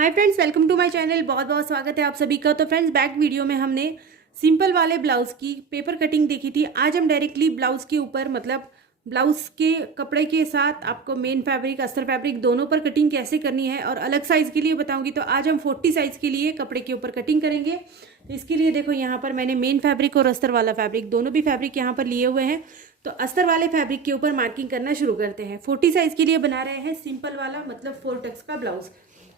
Hi friends, welcome to my channel. बहुत बहुत स्वागत है आप सभी का। तो फ्रेंड्स, बैक वीडियो में हमने सिंपल वाले ब्लाउज की पेपर कटिंग देखी थी। आज हम डायरेक्टली ब्लाउज के ऊपर मतलब ब्लाउज के कपड़े के साथ आपको मेन फैब्रिक, अस्तर फैब्रिक दोनों पर कटिंग कैसे करनी है और अलग साइज के लिए बताऊंगी। तो आज हम 40 साइज के लिए कपड़े के ऊपर कटिंग करेंगे। तो इसके लिए देखो, यहाँ पर मैंने मेन फैब्रिक और अस्तर वाला फैब्रिक दोनों भी फैब्रिक यहाँ पर लिए हुए हैं। तो अस्तर वाले फैब्रिक के ऊपर मार्किंग करना शुरू करते हैं। 40 साइज के लिए बना रहे हैं सिंपल वाला मतलब 4 टक्स का ब्लाउज।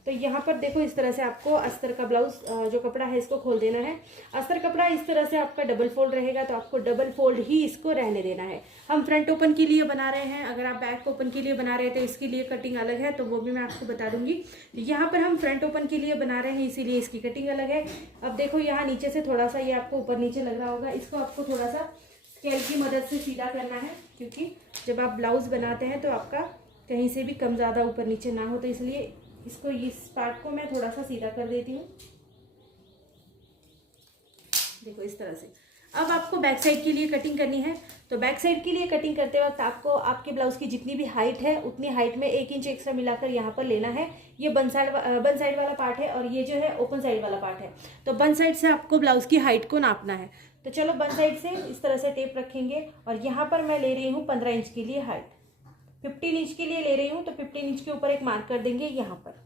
तो यहाँ पर देखो, इस तरह से आपको अस्तर का ब्लाउज जो कपड़ा है इसको खोल देना है। अस्तर कपड़ा इस तरह से आपका डबल फोल्ड रहेगा, तो आपको डबल फोल्ड ही इसको रहने देना है। हम फ्रंट ओपन के लिए बना रहे हैं, अगर आप बैक ओपन के लिए बना रहे थे तो इसके लिए कटिंग अलग है, तो वो भी मैं आपको बता दूंगी। यहाँ पर हम फ्रंट ओपन के लिए बना रहे हैं, इसीलिए इसकी कटिंग अलग है। अब देखो, यहाँ नीचे से थोड़ा सा ये आपको ऊपर नीचे लग रहा होगा, इसको आपको थोड़ा सा स्केल की मदद से सीधा करना है, क्योंकि जब आप ब्लाउज बनाते हैं तो आपका कहीं से भी कम ज़्यादा ऊपर नीचे ना हो, तो इसलिए इसको इस पार्ट को मैं थोड़ा सा सीधा कर देती हूँ। देखो इस तरह से। अब आपको बैक साइड के लिए कटिंग करनी है। तो बैक साइड के लिए कटिंग करते वक्त आपको आपके ब्लाउज की जितनी भी हाइट है उतनी हाइट में 1 इंच एक्स्ट्रा मिलाकर यहाँ पर लेना है। ये बन साइड वाला पार्ट है और ये जो है ओपन साइड वाला पार्ट है। तो बन साइड से आपको ब्लाउज की हाइट को नापना है। तो चलो, बन साइड से इस तरह से टेप रखेंगे और यहाँ पर मैं ले रही हूँ 15 इंच के लिए हाइट। 15 इंच के लिए ले रही हूँ, तो 15 इंच के ऊपर एक मार्क कर देंगे यहाँ पर।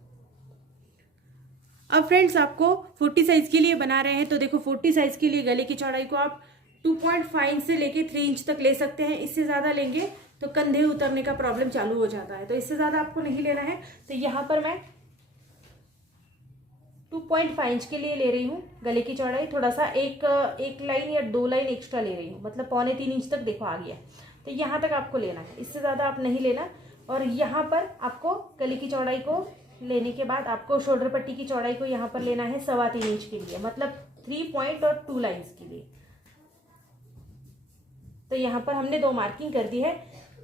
अब फ्रेंड्स, आपको 40 साइज के लिए बना रहे हैं, तो देखो 40 साइज के लिए गले की चौड़ाई को आप 2.5 इंच से लेके 3 इंच तक ले सकते हैं। इससे ज़्यादा लेंगे तो कंधे उतरने का प्रॉब्लम चालू हो जाता है, तो इससे ज़्यादा आपको नहीं लेना है। तो यहाँ पर मैं 2.5 इंच के लिए ले रही हूँ गले की चौड़ाई। थोड़ा सा एक लाइन या 2 लाइन एक्स्ट्रा ले रही हूँ, मतलब 2.25 इंच तक देखो आ गया। तो यहाँ तक आपको लेना है, इससे ज़्यादा आप नहीं लेना। और यहाँ पर आपको गले की चौड़ाई को लेने के बाद आपको शोल्डर पट्टी की चौड़ाई को यहाँ पर लेना है 3.25 इंच के लिए, मतलब 3 पॉइंट और 2 लाइन्स के लिए। तो यहाँ पर हमने 2 मार्किंग कर दी है।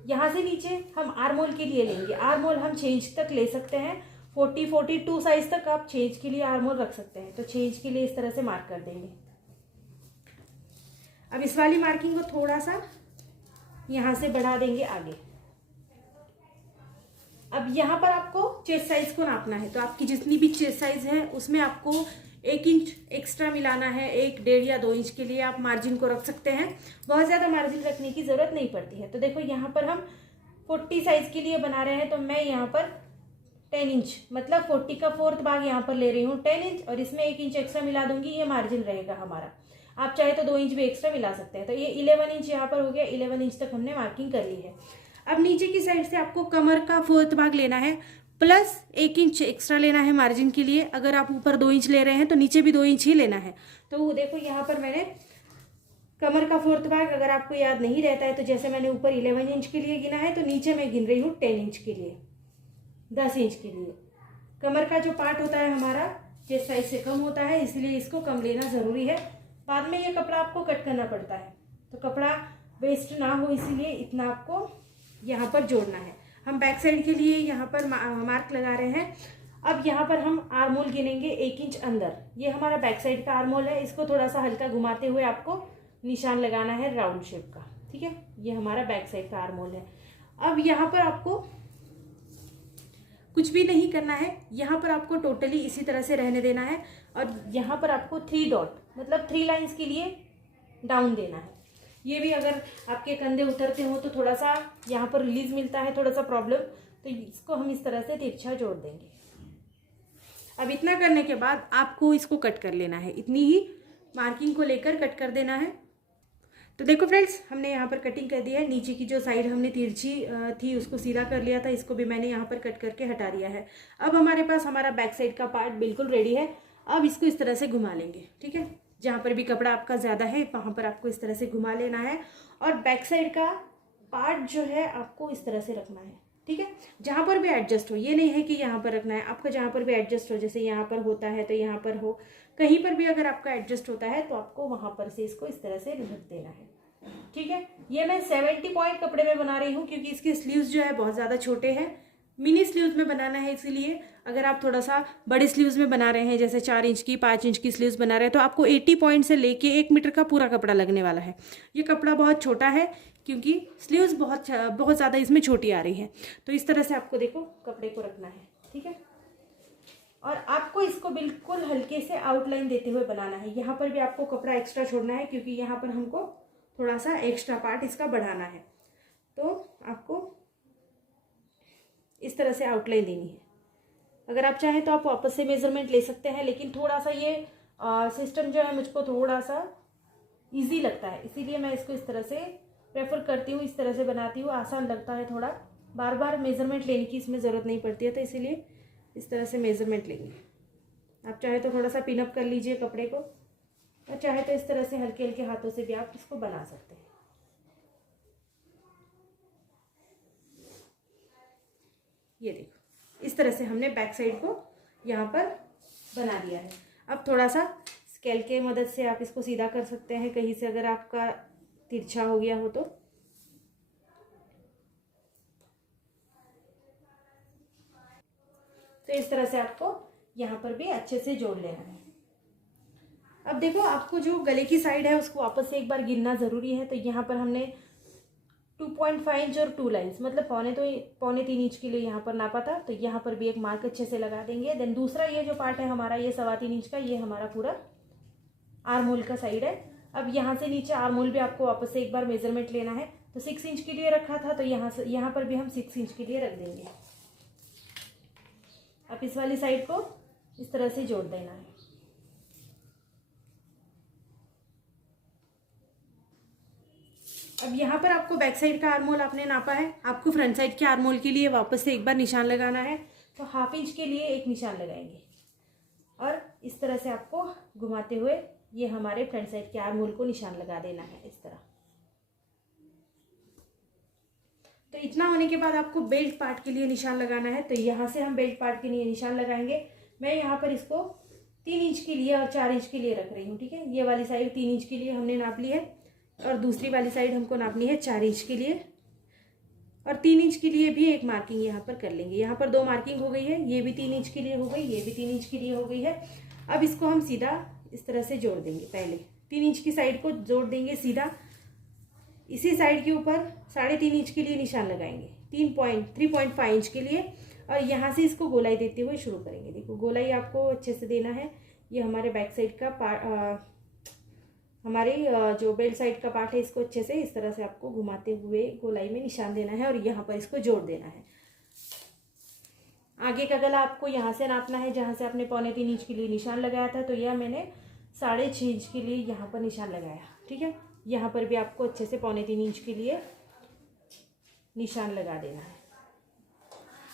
यहाँ से नीचे हम आर्म होल के लिए लेंगे। आर्म होल हम 6 इंच तक ले सकते हैं। 42 साइज तक आप 6 इंच के लिए आर्म होल रख सकते हैं। तो 6 इंच के लिए इस तरह से मार्क कर देंगे। अब इस वाली मार्किंग को थोड़ा सा यहाँ से बढ़ा देंगे आगे। अब यहाँ पर आपको चेस्ट साइज को नापना है। तो आपकी जितनी भी चेस्ट साइज है उसमें आपको 1 इंच एक्स्ट्रा मिलाना है। 1, 1.5 या 2 इंच के लिए आप मार्जिन को रख सकते हैं। बहुत ज़्यादा मार्जिन रखने की ज़रूरत नहीं पड़ती है। तो देखो, यहाँ पर हम 40 साइज के लिए बना रहे हैं, तो मैं यहाँ पर 10 इंच मतलब 40 का 4th भाग यहाँ पर ले रही हूँ 10 इंच, और इसमें 1 इंच एक्स्ट्रा मिला दूंगी। ये मार्जिन रहेगा हमारा। आप चाहे तो 2 इंच भी एक्स्ट्रा मिला सकते हैं। तो ये 11 इंच यहाँ पर हो गया। 11 इंच तक हमने मार्किंग कर ली है। अब नीचे की साइड से आपको कमर का 4th भाग लेना है, प्लस 1 इंच एक्स्ट्रा लेना है मार्जिन के लिए। अगर आप ऊपर 2 इंच ले रहे हैं तो नीचे भी 2 इंच ही लेना है। तो वो देखो, यहाँ पर मैंने कमर का 4th भाग, अगर आपको याद नहीं रहता है तो जैसे मैंने ऊपर 11 इंच के लिए गिना है, तो नीचे मैं गिन रही हूँ 10 इंच के लिए, 10 इंच के लिए। कमर का जो पार्ट होता है हमारा चेस्ट साइज से कम होता है, इसलिए इसको कम लेना ज़रूरी है। बाद में ये कपड़ा आपको कट करना पड़ता है, तो कपड़ा वेस्ट ना हो इसीलिए इतना आपको यहाँ पर जोड़ना है। हम बैक साइड के लिए यहाँ पर मार्क लगा रहे हैं। अब यहाँ पर हम आर्म होल गिनेंगे 1 इंच अंदर। ये हमारा बैक साइड का आर्म होल है। इसको थोड़ा सा हल्का घुमाते हुए आपको निशान लगाना है राउंड शेप का, ठीक है। ये हमारा बैक साइड का आर्म होल है। अब यहाँ पर आपको कुछ भी नहीं करना है। यहाँ पर आपको टोटली इसी तरह से रहने देना है। और यहाँ पर आपको 3 डॉट मतलब 3 लाइन्स के लिए डाउन देना है। ये भी अगर आपके कंधे उतरते हो तो थोड़ा सा यहाँ पर रिलीज मिलता है, थोड़ा सा प्रॉब्लम, तो इसको हम इस तरह से तिरछा जोड़ देंगे। अब इतना करने के बाद आपको इसको कट कर लेना है। इतनी ही मार्किंग को लेकर कट कर देना है। तो देखो फ्रेंड्स, हमने यहाँ पर कटिंग कर दी है। नीचे की जो साइड हमने तिरछी थी उसको सीधा कर लिया था, इसको भी मैंने यहाँ पर कट करके हटा दिया है। अब हमारे पास हमारा बैक साइड का पार्ट बिल्कुल रेडी है। अब इसको इस तरह से घुमा लेंगे, ठीक है। जहाँ पर भी कपड़ा आपका ज़्यादा है वहाँ पर आपको इस तरह से घुमा लेना है, और बैक साइड का पार्ट जो है आपको इस तरह से रखना है, ठीक है। जहाँ पर भी एडजस्ट हो, ये नहीं है कि यहाँ पर रखना है आपको। जहाँ पर भी एडजस्ट हो, जैसे यहाँ पर होता है तो यहाँ पर हो, कहीं पर भी अगर आपका एडजस्ट होता है तो आपको वहाँ पर से इसको इस तरह से रख देना है, ठीक है। ये मैं 70 पॉइंट कपड़े में बना रही हूँ, क्योंकि इसके स्लीव्स जो है बहुत ज़्यादा छोटे हैं। मिनी स्लीव्स में बनाना है, इसीलिए अगर आप थोड़ा सा बड़े स्लीव्स में बना रहे हैं, जैसे 4 इंच की 5 इंच की स्लीव्स बना रहे हैं, तो आपको 80 पॉइंट से लेके 1 मीटर का पूरा कपड़ा लगने वाला है। ये कपड़ा बहुत छोटा है, क्योंकि स्लीव्स बहुत ज़्यादा इसमें छोटी आ रही है। तो इस तरह से आपको देखो कपड़े को रखना है, ठीक है। और आप बिल्कुल हल्के से आउटलाइन देते हुए बनाना है। यहाँ पर भी आपको कपड़ा एक्स्ट्रा छोड़ना है क्योंकि यहाँ पर हमको थोड़ा सा एक्स्ट्रा पार्ट इसका बढ़ाना है। तो आपको इस तरह से आउटलाइन देनी है। अगर आप चाहें तो आप वापस से मेजरमेंट ले सकते हैं, लेकिन थोड़ा सा ये सिस्टम जो है मुझको थोड़ा सा इजी लगता है, इसीलिए मैं इसको इस तरह से प्रेफर करती हूँ, इस तरह से बनाती हूँ। आसान लगता है, थोड़ा बार बार मेजरमेंट लेने की इसमें ज़रूरत नहीं पड़ती है, तो इसीलिए इस तरह से मेजरमेंट लेंगे। आप चाहे तो थोड़ा सा पिनअप कर लीजिए कपड़े को, और चाहे तो इस तरह से हल्के हल्के हाथों से भी आप इसको बना सकते हैं। ये देखो, इस तरह से हमने बैक साइड को यहाँ पर बना दिया है। अब थोड़ा सा स्केल के मदद से आप इसको सीधा कर सकते हैं, कहीं से अगर आपका तिरछा हो गया हो तो इस तरह से आपको यहाँ पर भी अच्छे से जोड़ लेना है। अब देखो, आपको जो गले की साइड है उसको वापस से एक बार गिनना ज़रूरी है। तो यहाँ पर हमने 2.5 इंच और 2 लाइन्स, मतलब पौने 3 इंच के लिए यहाँ पर नापा था, तो यहाँ पर भी एक मार्क अच्छे से लगा देंगे। देन दूसरा ये जो पार्ट है हमारा, ये 3.25 इंच का, ये हमारा पूरा आर्म होल का साइड है। अब यहाँ से नीचे आर्म होल भी आपको वापस से एक बार मेजरमेंट लेना है। तो 6 इंच के लिए रखा था, तो यहाँ पर भी हम 6 इंच के लिए रख देंगे। अब इस वाली साइड को इस तरह से जोड़ देना है। अब यहाँ पर आपको बैक साइड का आर्म होल आपने नापा है, आपको फ्रंट साइड के आर्म होल के लिए वापस से एक बार निशान लगाना है। तो 1/2 इंच के लिए एक निशान लगाएंगे, और इस तरह से आपको घुमाते हुए ये हमारे फ्रंट साइड के आर्म होल को निशान लगा देना है इस तरह। तो इतना होने के बाद आपको बेल्ट पार्ट के लिए निशान लगाना है। तो यहाँ से हम बेल्ट पार्ट के लिए निशान लगाएंगे। मैं यहाँ पर इसको 3 इंच के लिए और 4 इंच के लिए रख रही हूँ, ठीक है। ये वाली साइड 3 इंच के लिए हमने नाप ली है, और दूसरी वाली साइड हमको नापनी है 4 इंच के लिए, और 3 इंच के लिए भी एक मार्किंग यहाँ पर कर लेंगे। यहाँ पर 2 मार्किंग हो गई है, ये भी 3 इंच के लिए हो गई, ये भी 3 इंच के लिए हो गई है। अब इसको हम सीधा इस तरह से जोड़ देंगे। पहले 3 इंच की साइड को जोड़ देंगे सीधा, इसी साइड के ऊपर 3.5 इंच के लिए निशान लगाएंगे, 3.5 इंच के लिए, और यहाँ से इसको गोलाई देते हुए शुरू करेंगे। देखो, गोलाई आपको अच्छे से देना है। ये हमारे बैक साइड का हमारे जो बेल्ट साइड का पार्ट है, इसको अच्छे से इस तरह से आपको घुमाते हुए गोलाई में निशान देना है, और यहाँ पर इसको जोड़ देना है। आगे का गला आपको यहाँ से नापना है, जहाँ से आपने 3.25 इंच के लिए निशान लगाया था। तो यह मैंने 6.5 इंच के लिए यहाँ पर निशान लगाया, ठीक है। यहाँ पर भी आपको अच्छे से 3.25 इंच के लिए निशान लगा देना है।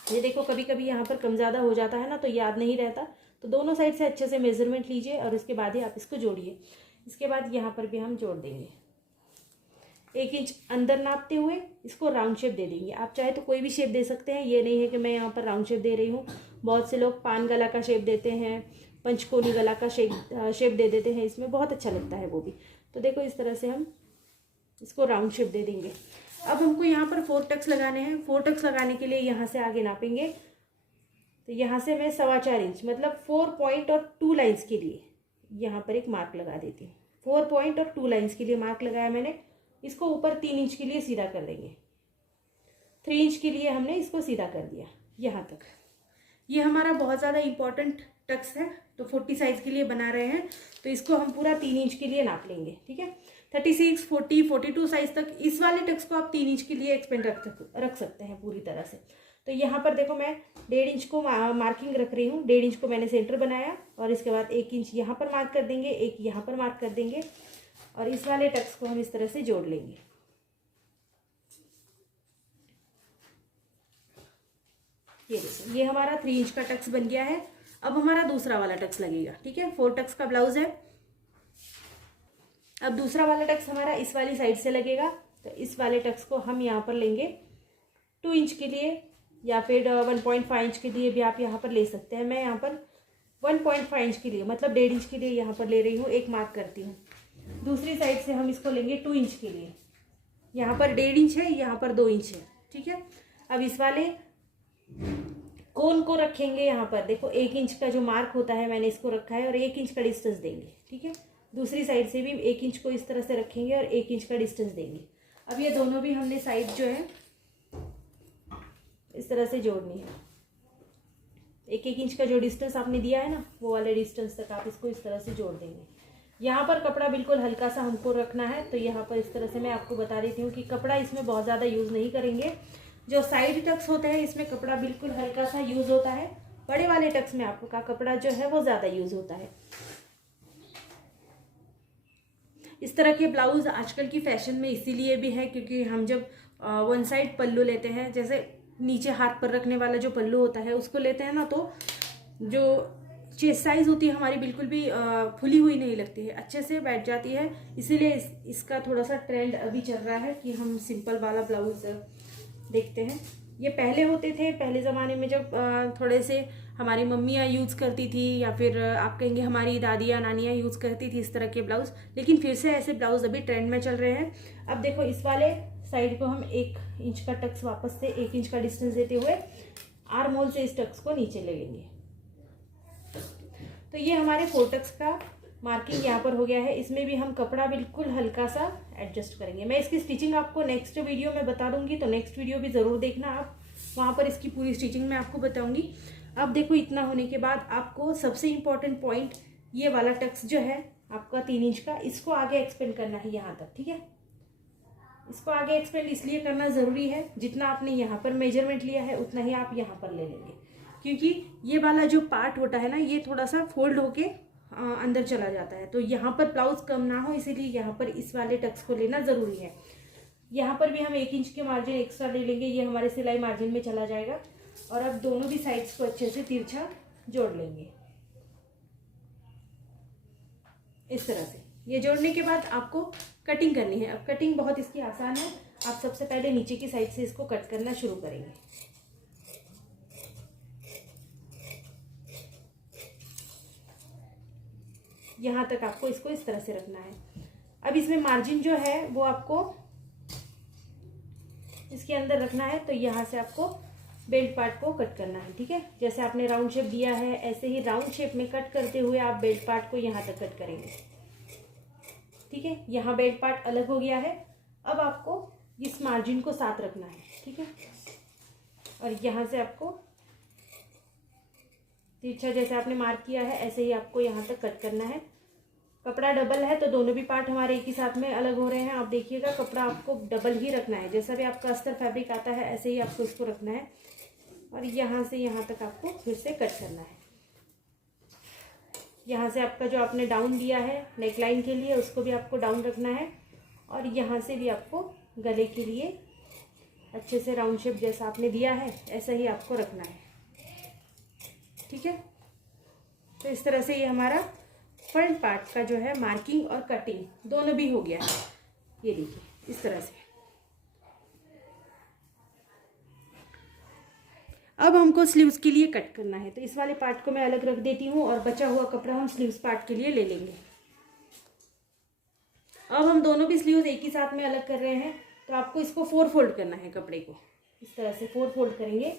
ये देखो, कभी कभी यहाँ पर कम ज़्यादा हो जाता है ना, तो याद नहीं रहता। तो दोनों साइड से अच्छे से मेजरमेंट लीजिए, और उसके बाद ही आप इसको जोड़िए। इसके बाद यहाँ पर भी हम जोड़ देंगे। 1 इंच अंदर नापते हुए इसको राउंड शेप दे देंगे। आप चाहे तो कोई भी शेप दे सकते हैं, ये नहीं है कि मैं यहाँ पर राउंड शेप दे रही हूँ। बहुत से लोग पान गला का शेप देते हैं, पंचकोनी गला का शेप दे देते हैं, इसमें बहुत अच्छा लगता है वो भी। तो देखो, इस तरह से हम इसको राउंड शेप दे देंगे। अब हमको यहाँ पर 4 टक्स लगाने हैं। 4 टक्स लगाने के लिए यहाँ से आगे नापेंगे। तो यहाँ से मैं 4.25 इंच, मतलब 4 पॉइंट और 2 लाइन्स के लिए यहाँ पर एक मार्क लगा देती हूँ। 4 पॉइंट और 2 लाइन्स के लिए मार्क लगाया मैंने। इसको ऊपर 3 इंच के लिए सीधा कर देंगे। 3 इंच के लिए हमने इसको सीधा कर दिया यहाँ तक। ये हमारा बहुत ज़्यादा इम्पॉर्टेंट टक्स है, तो 40 साइज के लिए बना रहे हैं, तो इसको हम पूरा 3 इंच के लिए नाप लेंगे, ठीक है। 36, 40, 42 साइज तक इस वाले टक्स को आप 3 इंच के लिए एक्सपेंड रख सकते हैं पूरी तरह से। तो यहाँ पर देखो, मैं 1.5 इंच को मार्किंग रख रही हूँ। 1.5 इंच को मैंने सेंटर बनाया, और इसके बाद 1 इंच यहाँ पर मार्क कर देंगे, 1 यहाँ पर मार्क कर देंगे, और इस वाले टक्स को हम इस तरह से जोड़ लेंगे। ये देखो, ये हमारा 3 इंच का टक्स बन गया है। अब हमारा दूसरा वाला टक्स लगेगा, ठीक है। 4 टक्स का ब्लाउज है। अब दूसरा वाला टक्स हमारा इस वाली साइड से लगेगा। तो इस वाले टक्स को हम यहाँ पर लेंगे 2 इंच के लिए, या फिर 1.5 इंच के लिए भी आप यहाँ पर ले सकते हैं। मैं यहाँ पर 1.5 इंच के लिए, मतलब 1.5 इंच के लिए यहाँ पर ले रही हूँ, एक मार्क करती हूँ। दूसरी साइड से हम इसको लेंगे 2 इंच के लिए। यहाँ पर 1.5 इंच है, यहाँ पर 2 इंच है, ठीक है। अब इस वाले कोन को रखेंगे यहाँ पर। देखो, 1 इंच का जो मार्क होता है मैंने इसको रखा है, और 1 इंच का डिस्टेंस देंगे, ठीक है। दूसरी साइड से भी 1 इंच को इस तरह से रखेंगे, और 1 इंच का डिस्टेंस देंगे। अब ये दोनों भी हमने साइड जो है इस तरह से जोड़नी है। एक एक इंच का जो डिस्टेंस आपने दिया है ना, वो वाले डिस्टेंस तक आप इसको इस तरह से जोड़ देंगे। यहाँ पर कपड़ा बिल्कुल हल्का सा हमको रखना है, तो यहाँ पर इस तरह से मैं आपको बता देती हूँ कि कपड़ा इसमें बहुत ज़्यादा यूज़ नहीं करेंगे। जो साइड टक्स होते हैं इसमें कपड़ा बिल्कुल हल्का सा यूज़ होता है, बड़े वाले टक्स में आपका कपड़ा जो है वो ज़्यादा यूज़ होता है। इस तरह के ब्लाउज आजकल की फैशन में इसीलिए भी है क्योंकि हम जब वन साइड पल्लू लेते हैं, जैसे नीचे हाथ पर रखने वाला जो पल्लू होता है उसको लेते हैं ना, तो जो चेस्ट साइज होती है हमारी बिल्कुल भी फुली हुई नहीं लगती है, अच्छे से बैठ जाती है। इसीलिए इसका थोड़ा सा ट्रेंड अभी चल रहा है कि हम सिंपल वाला ब्लाउज देखते हैं। ये पहले होते थे, पहले ज़माने में जब थोड़े से हमारी मम्मियाँ यूज़ करती थी, या फिर आप कहेंगे हमारी दादियाँ नानियाँ यूज़ करती थी इस तरह के ब्लाउज। लेकिन फिर से ऐसे ब्लाउज अभी ट्रेंड में चल रहे हैं। अब देखो इस वाले साइड को हम 1 इंच का टक्स वापस से 1 इंच का डिस्टेंस देते हुए आर्म होल से इस टक्स को नीचे ले लेंगे। तो ये हमारे 4 टक्स का मार्किंग यहाँ पर हो गया है। इसमें भी हम कपड़ा बिल्कुल हल्का सा एडजस्ट करेंगे। मैं इसकी स्टिचिंग आपको नेक्स्ट वीडियो में बता दूंगी, तो नेक्स्ट वीडियो भी ज़रूर देखना आप, वहाँ पर इसकी पूरी स्टिचिंग मैं आपको बताऊंगी। अब देखो इतना होने के बाद आपको सबसे इम्पॉर्टेंट पॉइंट, ये वाला टक्स जो है आपका 3 इंच का, इसको आगे एक्सपेंड करना है यहाँ तक, ठीक है। इसको आगे एक्सपेंड इसलिए करना ज़रूरी है, जितना आपने यहाँ पर मेजरमेंट लिया है उतना ही आप यहाँ पर ले लेंगे, क्योंकि ये वाला जो पार्ट होता है ना, ये थोड़ा सा फोल्ड होके अंदर चला जाता है, तो यहाँ पर ब्लाउज कम ना हो इसीलिए यहाँ पर इस वाले टक्स को लेना ज़रूरी है। यहाँ पर भी हम 1 इंच के मार्जिन एक्स्ट्रा ले लेंगे, ये हमारे सिलाई मार्जिन में चला जाएगा। और अब दोनों भी साइड्स को अच्छे से तिरछा जोड़ लेंगे इस तरह से। ये जोड़ने के बाद आपको कटिंग करनी है। अब कटिंग बहुत इसकी आसान है। आप सबसे पहले नीचे की साइड से इसको कट करना शुरू करेंगे। यहाँ तक आपको इसको इस तरह से रखना है। अब इसमें मार्जिन जो है वो आपको इसके अंदर रखना है, तो यहाँ से आपको बेल्ट पार्ट को कट करना है, ठीक है। जैसे आपने राउंड शेप दिया है ऐसे ही राउंड शेप में कट करते हुए आप बेल्ट पार्ट को यहाँ तक कट करेंगे, ठीक है। यहाँ बेल्ट पार्ट अलग हो गया है। अब आपको इस मार्जिन को साथ रखना है, ठीक है। और यहाँ से आपको तिरछा जैसे आपने मार्क किया है ऐसे ही आपको यहाँ तक कट करना है। कपड़ा डबल है तो दोनों भी पार्ट हमारे एक ही साथ में अलग हो रहे हैं। आप देखिएगा कपड़ा आपको डबल ही रखना है, जैसा भी आपका अस्तर फैब्रिक आता है ऐसे ही आपको इसको रखना है। और यहाँ से यहाँ तक आपको फिर से कट करना है। यहाँ से आपका जो आपने डाउन दिया है नेकलाइन के लिए उसको भी आपको डाउन रखना है। और यहाँ से भी आपको गले के लिए अच्छे से राउंड शेप जैसा आपने दिया है ऐसा ही आपको रखना है, ठीक है। तो इस तरह से ये हमारा फ्रंट पार्ट का जो है मार्किंग और कटिंग दोनों भी हो गया है। ये देखिए इस तरह से। अब हमको स्लीव्स के लिए कट करना है, तो इस वाले पार्ट को मैं अलग रख देती हूँ और बचा हुआ कपड़ा हम स्लीव्स पार्ट के लिए ले लेंगे। अब हम दोनों भी स्लीव्स एक ही साथ में अलग कर रहे हैं, तो आपको इसको 4 फोल्ड करना है। कपड़े को इस तरह से 4 फोल्ड करेंगे।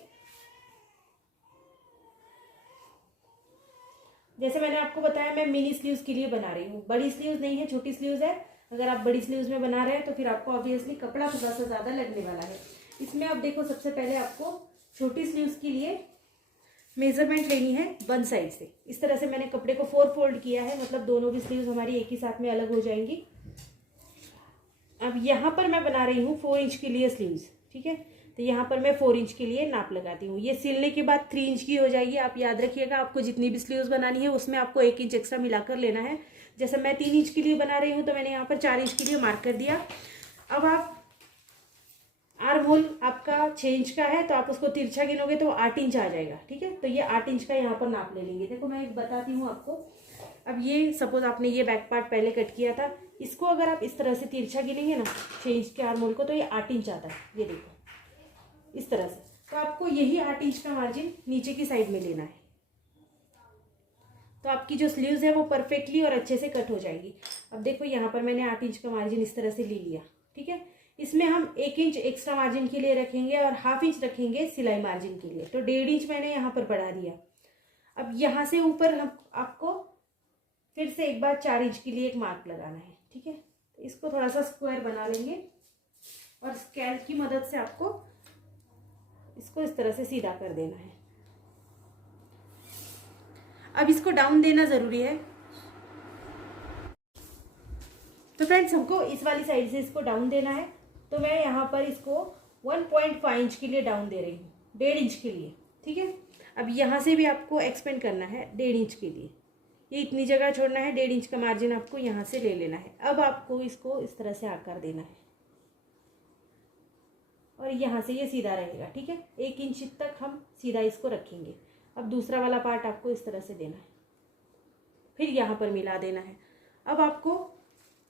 जैसे मैंने आपको बताया मैं मिनी स्लीव्स के लिए बना रही हूँ, बड़ी स्लीव्स नहीं है, छोटी स्लीव्स है। अगर आप बड़ी स्लीव्स में बना रहे हैं तो फिर आपको ऑब्वियसली कपड़ा थोड़ा सा ज़्यादा लगने वाला है। इसमें आप देखो सबसे पहले आपको छोटी स्लीव्स के लिए मेजरमेंट लेनी है 1 साइड से। इस तरह से मैंने कपड़े को 4 फोल्ड किया है, मतलब दोनों भी स्लीव्स हमारी एक ही साथ में अलग हो जाएंगी। अब यहाँ पर मैं बना रही हूँ 4 इंच के लिए स्लीव्स, ठीक है। तो यहाँ पर मैं 4 इंच के लिए नाप लगाती हूँ। ये सिलने के बाद 3 इंच की हो जाएगी। आप याद रखिएगा आपको जितनी भी स्लीव्स बनानी है उसमें आपको 1 इंच एक्स्ट्रा मिलाकर लेना है। जैसे मैं 3 इंच के लिए बना रही हूँ तो मैंने यहाँ पर 4 इंच के लिए मार्क कर दिया। अब आप आर्म होल आपका 6 इंच का है तो आप उसको तिरछा गिनोगे तो 8 इंच आ जाएगा, ठीक है। तो ये 8 इंच का यहाँ पर नाप ले लेंगे। देखो मैं बताती हूँ आपको। अब ये सपोज आपने ये बैक पार्ट पहले कट किया था, इसको अगर आप इस तरह से तिरछा गिनेंगे ना 6 इंच के आर्म होल को, तो ये 8 इंच आता है। ये देखो इस तरह से। तो आपको यही 8 इंच का मार्जिन नीचे की साइड में लेना है, तो आपकी जो स्लीव्स है वो परफेक्टली और अच्छे से कट हो जाएगी। अब देखो यहाँ पर मैंने 8 इंच का मार्जिन इस तरह से ले लिया, ठीक है। इसमें हम 1 इंच एक्स्ट्रा मार्जिन के लिए रखेंगे और ½ इंच रखेंगे सिलाई मार्जिन के लिए, तो 1.5 इंच मैंने यहाँ पर बढ़ा दिया। अब यहाँ से ऊपर आपको फिर से एक बार 4 इंच के लिए एक मार्क लगाना है, ठीक है। तो इसको थोड़ा सा स्क्वायर बना लेंगे और स्केल की मदद से आपको इसको इस तरह से सीधा कर देना है। अब इसको डाउन देना ज़रूरी है। तो फ्रेंड्स हमको इस वाली साइड से इसको डाउन देना है, तो मैं यहाँ पर इसको 1.5 इंच के लिए डाउन दे रही हूँ, 1.5 इंच के लिए, ठीक है। अब यहाँ से भी आपको एक्सपेंड करना है 1.5 इंच के लिए, ये इतनी जगह छोड़ना है, 1.5 इंच का मार्जिन आपको यहाँ से ले लेना है। अब आपको इसको इस तरह से आकार देना है और यहाँ से ये सीधा रहेगा, ठीक है। 1 इंच तक हम सीधा इसको रखेंगे। अब दूसरा वाला पार्ट आपको इस तरह से देना है, फिर यहाँ पर मिला देना है। अब आपको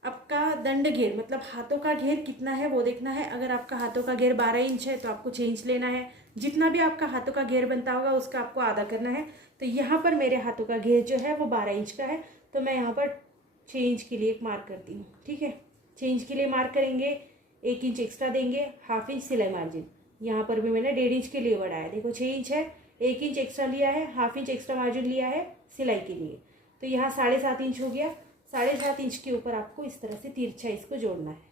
आपका दंड घेर मतलब हाथों का घेर कितना है वो देखना है। अगर आपका हाथों का घेर 12 इंच है तो आपको 6 इंच लेना है। जितना भी आपका हाथों का घेर बनता होगा उसका आपको आधा करना है। तो यहाँ पर मेरे हाथों का घेर जो है वो 12 इंच का है, तो मैं यहाँ पर 6 इंच के लिए एक मार्क करती हूँ, ठीक है। 6 इंच के लिए मार्क करेंगे, 1 इंच एक्स्ट्रा देंगे, 1/2 इंच सिलाई मार्जिन। यहाँ पर भी मैंने 1.5 इंच के लिए बढ़ाया, देखो 6 इंच है, 1 इंच एक्स्ट्रा लिया है, 1/2 इंच एक्स्ट्रा मार्जिन लिया है सिलाई के लिए, तो यहाँ 7.5 इंच हो गया। 7.5 इंच के ऊपर आपको इस तरह से तिरछा इसको जोड़ना है।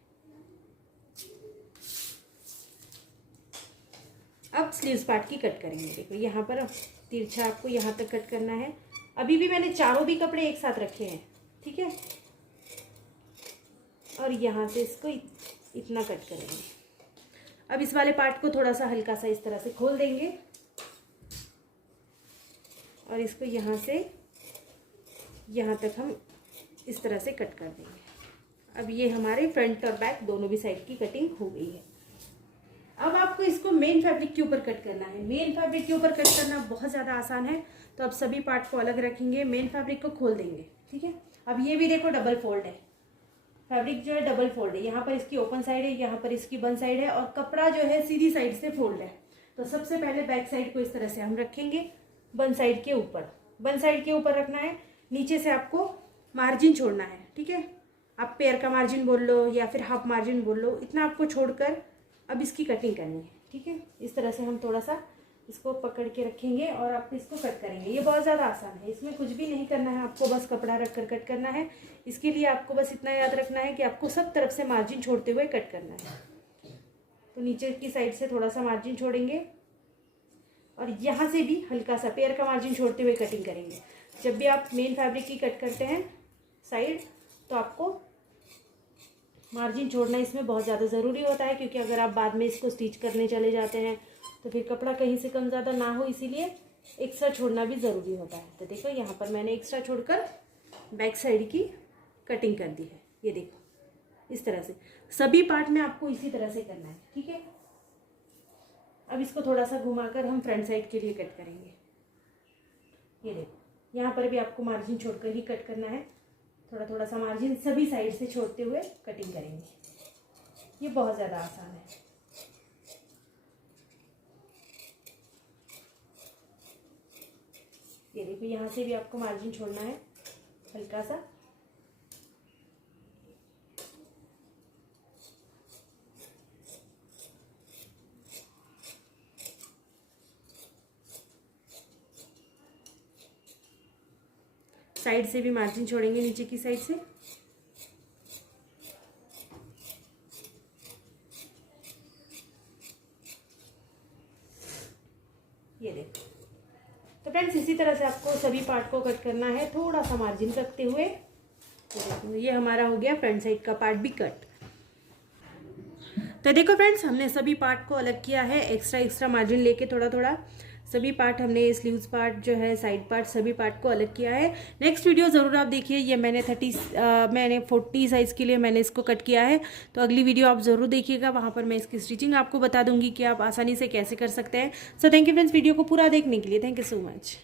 अब स्लीव्स पार्ट की कट करेंगे। देखो यहाँ पर तिरछा आपको यहाँ तक कट करना है। अभी भी मैंने चारों भी कपड़े एक साथ रखे हैं, ठीक है। और यहाँ से इसको इतना कट करेंगे। अब इस वाले पार्ट को थोड़ा सा हल्का सा इस तरह से खोल देंगे और इसको यहाँ से यहाँ तक हम इस तरह से कट कर देंगे। अब ये हमारे फ्रंट और बैक दोनों भी साइड की कटिंग हो गई है। अब आपको इसको मेन फैब्रिक के ऊपर कट करना है। मेन फैब्रिक के ऊपर कट करना बहुत ज़्यादा आसान है, तो अब सभी पार्ट को अलग रखेंगे, मेन फैब्रिक को खोल देंगे, ठीक है। अब ये भी देखो डबल फोल्ड है, फैब्रिक जो है डबल फोल्ड है। यहाँ पर इसकी ओपन साइड है, यहाँ पर इसकी बंद साइड है, और कपड़ा जो है सीधी साइड से फोल्ड है। तो सबसे पहले बैक साइड को इस तरह से हम रखेंगे बंद साइड के ऊपर। बंद साइड के ऊपर रखना है, नीचे से आपको मार्जिन छोड़ना है, ठीक है। आप पैर का मार्जिन बोल लो या फिर हाफ मार्जिन बोल लो, इतना आपको छोड़कर अब इसकी कटिंग करनी है, ठीक है। इस तरह से हम थोड़ा सा इसको पकड़ के रखेंगे और आप इसको कट करेंगे। ये बहुत ज़्यादा आसान है, इसमें कुछ भी नहीं करना है, आपको बस कपड़ा रख कर कट करना है। इसके लिए आपको बस इतना याद रखना है कि आपको सब तरफ से मार्जिन छोड़ते हुए कट करना है। तो नीचे की साइड से थोड़ा सा मार्जिन छोड़ेंगे और यहाँ से भी हल्का सा पैर का मार्जिन छोड़ते हुए कटिंग करेंगे। जब भी आप मेन फैब्रिक की कट करते हैं साइड, तो आपको मार्जिन छोड़ना इसमें बहुत ज़्यादा ज़रूरी होता है, क्योंकि अगर आप बाद में इसको स्टिच करने चले जाते हैं तो फिर कपड़ा कहीं से कम ज़्यादा ना हो, इसीलिए एक्स्ट्रा छोड़ना भी ज़रूरी होता है। तो देखो यहाँ पर मैंने एक्स्ट्रा छोड़कर बैक साइड की कटिंग कर दी है। ये देखो इस तरह से सभी पार्ट में आपको इसी तरह से करना है, ठीक है। अब इसको थोड़ा सा घुमाकर हम फ्रंट साइड के लिए कट करेंगे। ये देखो यहाँ पर भी आपको मार्जिन छोड़कर ही कट करना है, थोड़ा थोड़ा सा मार्जिन सभी साइड से छोड़ते हुए कटिंग करेंगे। ये बहुत ज़्यादा आसान है। ये देखो यहाँ से भी आपको मार्जिन छोड़ना है हल्का सा। साइड से भी मार्जिन छोड़ेंगे नीचे की साइड से। ये देखो। तो फ्रेंड्स इसी तरह से आपको सभी पार्ट को कट करना है, थोड़ा सा मार्जिन रखते हुए। तो देखो ये हमारा हो गया फ्रंट साइड का पार्ट भी कट। तो देखो फ्रेंड्स हमने सभी पार्ट को अलग किया है, एक्स्ट्रा मार्जिन लेके थोड़ा थोड़ा सभी पार्ट हमने स्लीव्स पार्ट जो है साइड पार्ट सभी पार्ट को अलग किया है। नेक्स्ट वीडियो ज़रूर आप देखिए। ये मैंने 40 साइज़ के लिए मैंने इसको कट किया है, तो अगली वीडियो आप ज़रूर देखिएगा, वहाँ पर मैं इसकी स्टिचिंग आपको बता दूंगी कि आप आसानी से कैसे कर सकते हैं। So thank you friends video को पूरा देखने के लिए। Thank you so much.